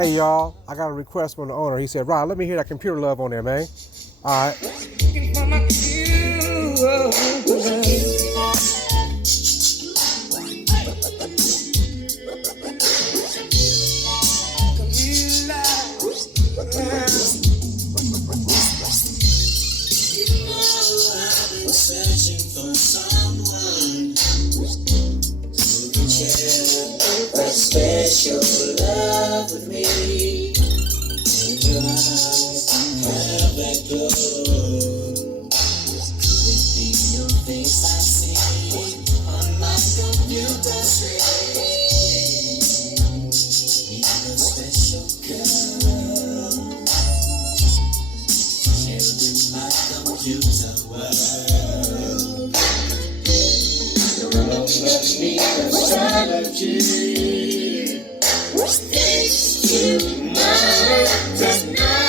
Hey y'all, I got a request from the owner. He said, Rod, let me hear that computer love on there, man. All right. Searching for someone who can share that special love with me. And your eyes have that glow. Could it be your face I see on my computer screen? You're a special girl, shared in my computer world. Strategy. Thanks to my technology.